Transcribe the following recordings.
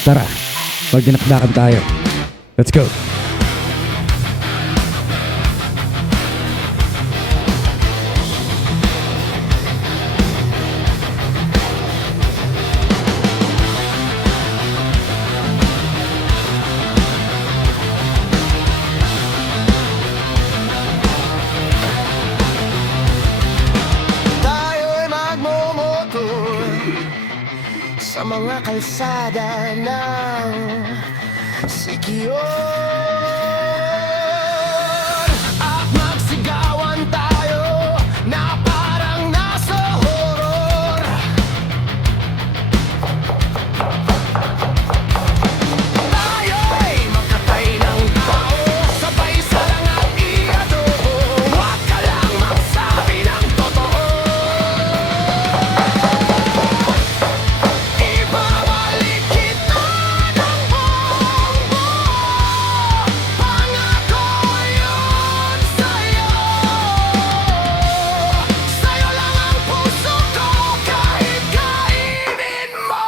Tara, magdinakdakan tayo. Let's go. Tayo'y magmomotor sa mga kalsada ng Sikihor. At magsigawan tayo na parang nasa horror. Tayo'y magkatay ng tao, sabay salang at i-adobo. Huwag ka lang magsabi ng totoo. Ibabalik kita ng buong buo. Pangako yun sa'yo. Sa'yo lang ang puso ko kahit kainin mo.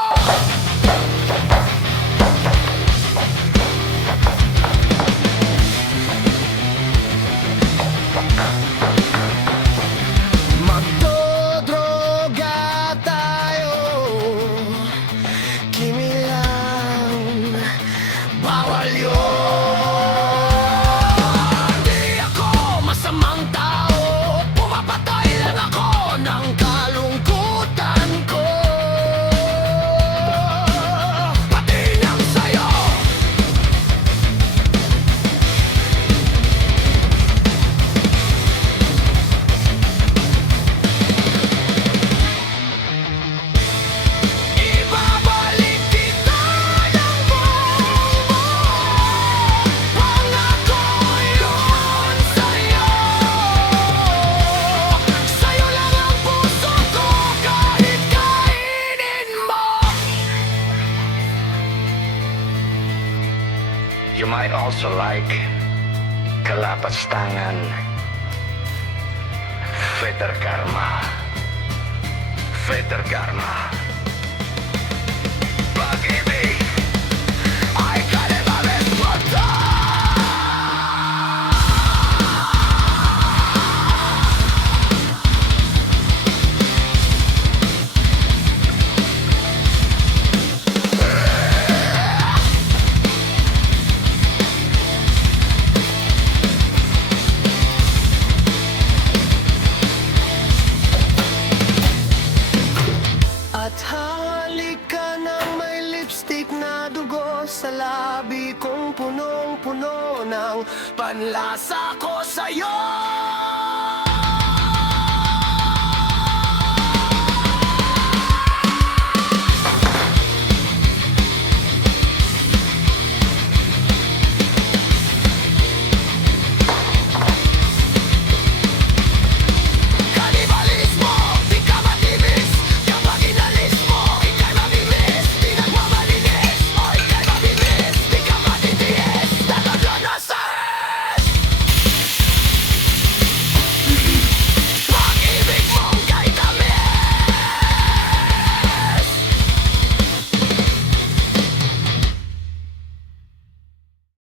Magdodroga tayo, kimilang bawal yun. Di ako masamang tao, pumapatay lang ako ng kalungkutan ko. Pati nang sa'yo. Ibabalik kita ng buong buo. Pangako yun sa'yo. Sa'yo lang ang puso ko kahit kainin mo. You might also like Kalapastangan, Fetter Karma, Fetter Karma. Pag-ibig ay kalibabit mo to. At halika nang may lipstick na dugo sa labi kong punong-puno ng panlasa ko sa'yo.